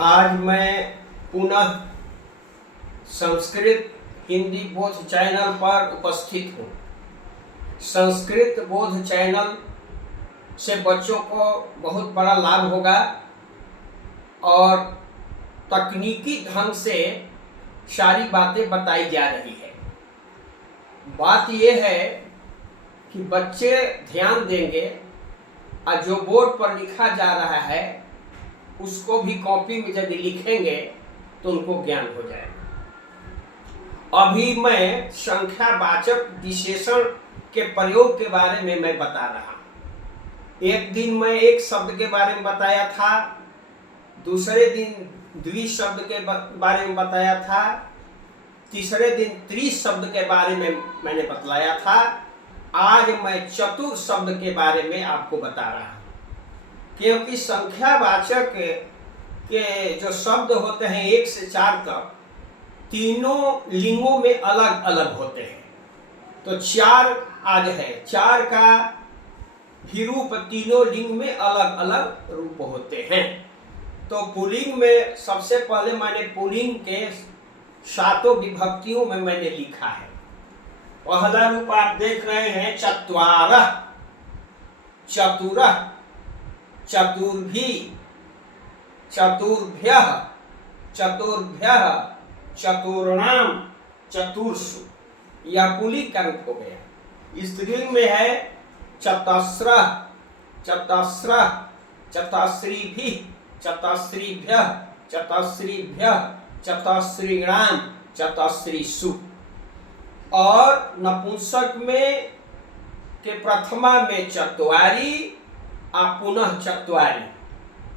आज मैं पुनः संस्कृत हिंदी बोध चैनल पर उपस्थित हूँ। संस्कृत बोध चैनल से बच्चों को बहुत बड़ा लाभ होगा और तकनीकी ढंग से सारी बातें बताई जा रही है। बात यह है कि बच्चे ध्यान देंगे और जो बोर्ड पर लिखा जा रहा है उसको भी कॉपी में यदि लिखेंगे तो उनको ज्ञान हो जाएगा। अभी मैं संख्यावाचक विशेषण के प्रयोग के बारे में मैं बता रहा हूँ। एक दिन मैं एक शब्द के बारे में बताया था, दूसरे दिन द्विशब्द के बारे में बताया था, तीसरे दिन त्रिशब्द के बारे में मैंने बतलाया था। आज मैं चतुर शब्द के बारे में आपको बता रहा हूँ, क्योंकि संख्यावाचक के जो शब्द होते हैं 1 से 4 तक तीनों लिंगों में अलग अलग होते हैं। तो 4 आज है, 4 का भी रूप तीनों लिंग में अलग अलग रूप होते हैं। तो पुल्लिंग में सबसे पहले मैंने पुल्लिंग के 7 विभक्तियों में मैंने लिखा है। पहला रूप आप देख रहे हैं चत्वारः, चतुरः, चतुर्भी, चतुर्भ्यः, चतुर्भ्यः, चतुर्णाम, चतुर्षु। यह पुल्लिंग का रूप हो गया। स्त्रीलिंग में है चतस्रः, चतस्रः, चतस्रीभिः, चतस्रीभ्यः, चतस्रीभ्यः, चतस्रीणाम, चतस्रीषु। और नपुंसक में के प्रथमा में चत्वारि और पुनः चत्वारि।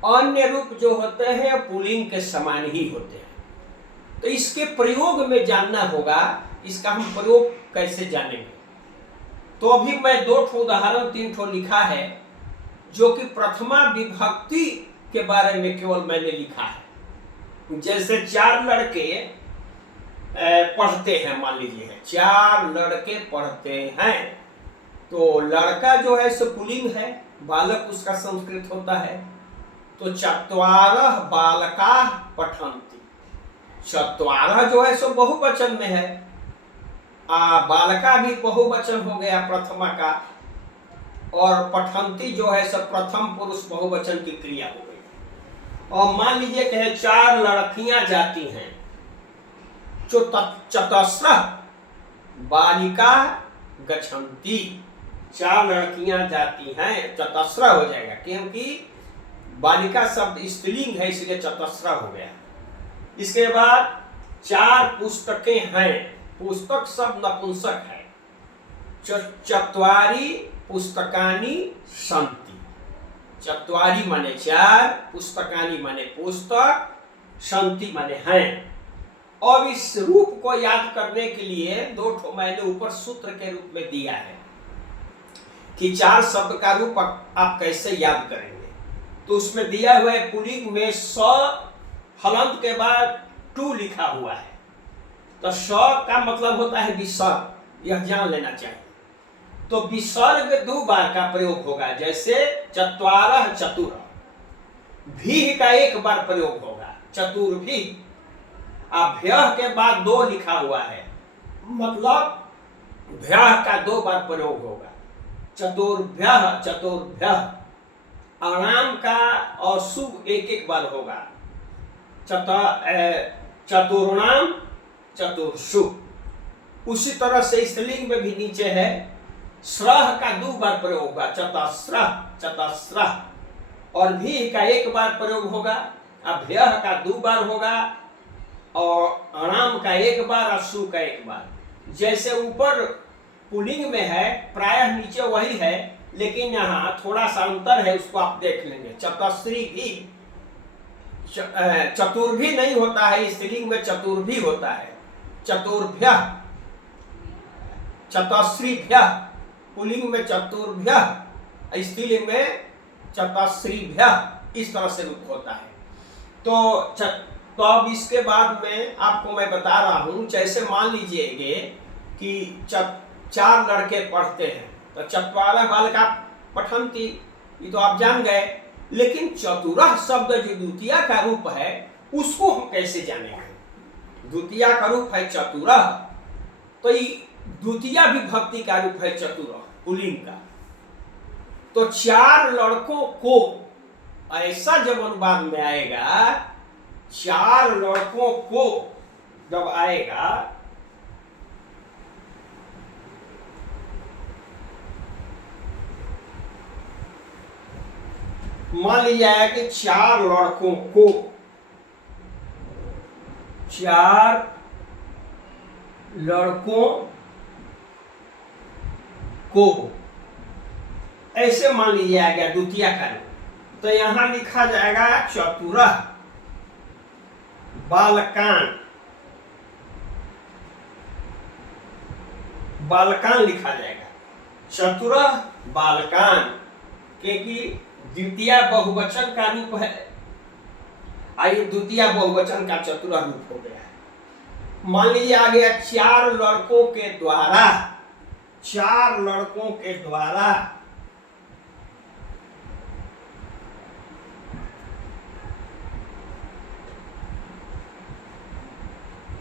अन्य रूप जो होते हैं पुल्लिंग के समान ही होते हैं। तो इसके प्रयोग में जानना होगा, इसका हम प्रयोग कैसे जानेंगे। तो अभी मैं 2 उदाहरण 3 लिखा है, जो कि प्रथमा विभक्ति के बारे में केवल मैंने लिखा है। जैसे 4 लड़के पढ़ते हैं, मान लीजिए 4 लड़के पढ़ते हैं, तो लड़का जो है सो पुल्लिंग है, बालक उसका संस्कृत होता है। तो चत्वारः बालकाः पठन्ति। चत्वारः जो है सो बहुवचन में है, बालका भी बहुवचन हो गया प्रथमा का, और पठन्ति जो है सो प्रथम पुरुष बहुवचन की क्रिया हो गई। और मान लीजिए कि 4 लड़कियां जाती हैं, जो चतस्रः बालिकाः गच्छन्ति। 4 लड़कियां जाती हैं, चतस्रः हो जाएगा, क्योंकि बालिका शब्द स्त्रीलिंग है इसलिए चतस्रः हो गया। इसके बाद 4 पुस्तकें हैं, पुस्तक शब्द नपुंसक है। चत्वारि पुस्तकानि सन्ति। चत्वारि माने 4, पुस्तकानि माने पुस्तक, सन्ति माने हैं। और इस रूप को याद करने के लिए 2 मैंने ऊपर सूत्र के रूप में दिया है कि 4 शब्द का रूप आप कैसे याद करेंगे। तो उसमें दिया हुआ है पुल्लिंग में स हलंत के बाद टू लिखा हुआ है। तो स का मतलब होता है विसर्ग, यह जान लेना चाहिए। तो विसर्ग 2 बार का प्रयोग होगा, जैसे चत्वारः चतुर। भी का 1 बार प्रयोग होगा, चतुर्भी। भ्यः के बाद 2 लिखा हुआ है, मतलब भ्यः का 2 बार प्रयोग होगा, चतुर्भ्यः, चतुर्भ्यः। अणाम का और शुभ 1 बार होगा, चतुर्णाम, चतुर्षु। उसी तरह से स्त्रीलिंग में भी नीचे है, स्रः का 2 बार प्रयोग होगा, चतस्रः, चतस्रः। और भी का 1 बार प्रयोग होगा, अभ्यः का 2 बार होगा, और अणाम का 1 बार और सु का 1 बार। जैसे ऊपर पुल्लिंग में है प्रायः नीचे वही है, लेकिन यहाँ थोड़ा सा अंतर है, उसको आप देख लेंगे। चतस्री भी, चतुर्भी नहीं होता है स्त्रीलिंग में, चतुर्भी होता है। चतुर्भ्यः, चतस्रीभ्यः, पुल्लिंग में चतुर्भ्यः, स्त्रीलिंग में चतस्रीभ्यः, इस तरह से रूप होता है। तो अब इसके बाद में आपको मैं बता रहा हूं, जैसे मान लीजिए कि 4 लड़के पढ़ते हैं, तो चत्वारः बालकाः पठन्ति, ये तो आप जान गए। लेकिन चतुरः शब्द जो द्वितीया का रूप है उसको हम कैसे जानेंगे? द्वितीया का रूप है चतुरः, तो ये द्वितीया विभक्ति का रूप है चतुरः पुल्लिंग का। तो 4 लड़कों को, ऐसा जब अनुवाद में आएगा, 4 लड़कों को जब आएगा, मान लिया कि 4 लड़कों को, 4 लड़कों को, ऐसे मान लिया गया द्वितीया का रूप, तो यहां लिखा जाएगा चतुरः बालकान, बालकान लिखा जाएगा, चतुरः बालकान, क्योंकि द्वितीया बहुवचन का रूप है, आइए द्वितीया बहुवचन का चतुरः रूप हो गया है। मान लीजिए आ गया 4 लड़कों के द्वारा, 4 लड़कों के द्वारा,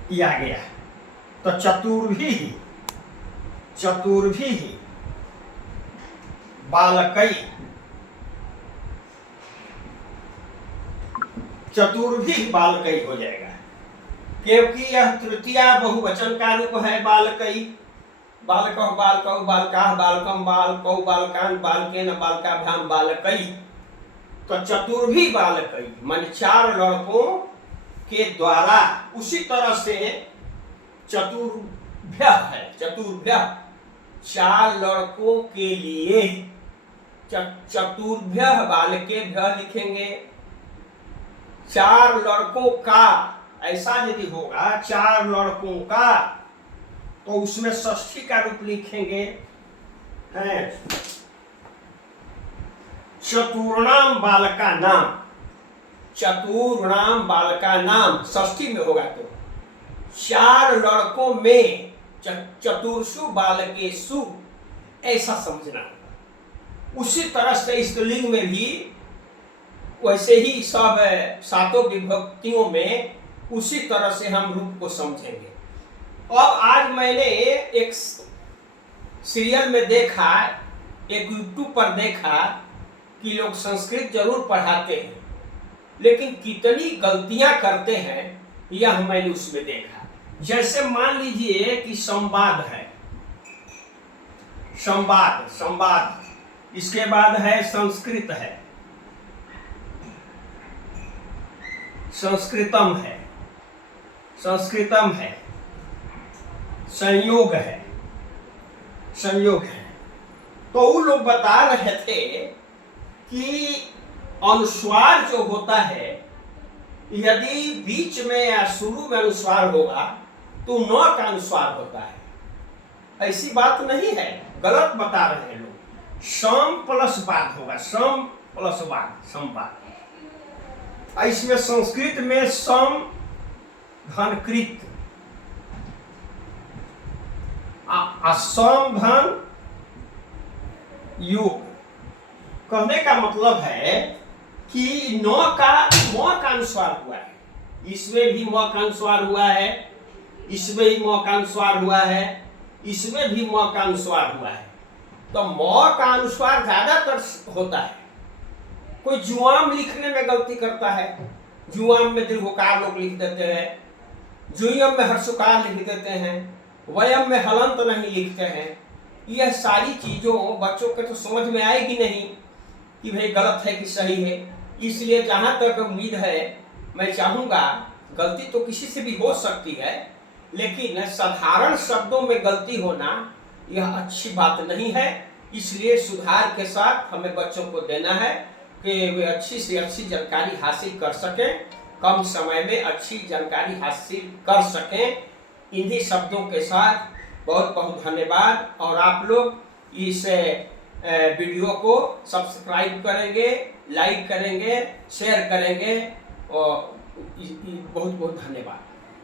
किया गया, तो चतुर्भी, चतुर्भी बालकई, चतुर्भी बालकई हो जाएगा, क्योंकि यह तृतीया बहुवचन का रूप है बालकई। बालकः बालकौ बालकाः बालकम बालकौ बालकान बालकेन बालकाभ्याम बालकई, तो चतुर्भी बालकई मान 4 लड़कों के द्वारा। उसी तरह से चतुर्भ्य है, चतुर्भ्य 4 लड़कों के लिए, चतुर्भ्य बालकेभ्य लिखेंगे। 4 लड़कों का, ऐसा यदि होगा 4 लड़कों का, तो उसमें षष्ठी का रूप लिखेंगे हैं चतुर्णाम बालका नाम, चतुर्णाम बालका नाम षष्ठी में होगा, तो 4 लड़कों में चतुर्षु बालकेषु, ऐसा समझना होगा। उसी तरह से स्त्रीलिंग में भी वैसे ही सब 7 विभक्तियों में उसी तरह से हम रूप को समझेंगे। अब आज मैंने एक सीरियल में देखा, एक यूट्यूब पर देखा कि लोग संस्कृत जरूर पढ़ाते हैं, लेकिन कितनी गलतियां करते हैं यह मैंने उसमें देखा। जैसे मान लीजिए कि संवाद है, संवाद, संवाद, इसके बाद है संस्कृत है, संस्कृतम है, संस्कृतम है, संयोग है, संयोग है। तो वो लोग बता रहे थे कि अनुस्वार जो होता है, यदि बीच में या शुरू में अनुस्वार होगा तो न का अनुस्वार होता है। ऐसी बात नहीं है, गलत बता रहे हैं लोग। सम प्लस बाद होगा, सम प्लस बाद, संवाद। इसमें संस्कृत में सम धन कृत, सम धन योग। कहने का मतलब है कि न का म का अनुस्वार हुआ है, इसमें भी म का अनुस्वार हुआ है, इसमें भी म का अनुस्वार हुआ है, इसमें भी म का अनुस्वार हुआ है। तो म का अनुस्वार ज्यादातर होता है। कोई जुआम लिखने में गलती करता है, जुआम में दीर्घकार लोग लिख देते हैं, जुयम में हर्षकार लिख देते हैं, वयम में हलंत नहीं लिखते हैं। यह सारी चीजों बच्चों के तो समझ में आएगी नहीं कि भाई गलत है कि सही है। इसलिए जहां तक उम्मीद है, मैं चाहूंगा, गलती तो किसी से भी हो सकती है, लेकिन साधारण शब्दों में गलती होना यह अच्छी बात नहीं है। इसलिए सुधार के साथ हमें बच्चों को देना है कि वे अच्छी से अच्छी जानकारी हासिल कर सकें, कम समय में अच्छी जानकारी हासिल कर सकें। इन्हीं शब्दों के साथ बहुत बहुत धन्यवाद। और आप लोग इस वीडियो को सब्सक्राइब करेंगे, लाइक करेंगे, शेयर करेंगे, और बहुत बहुत धन्यवाद।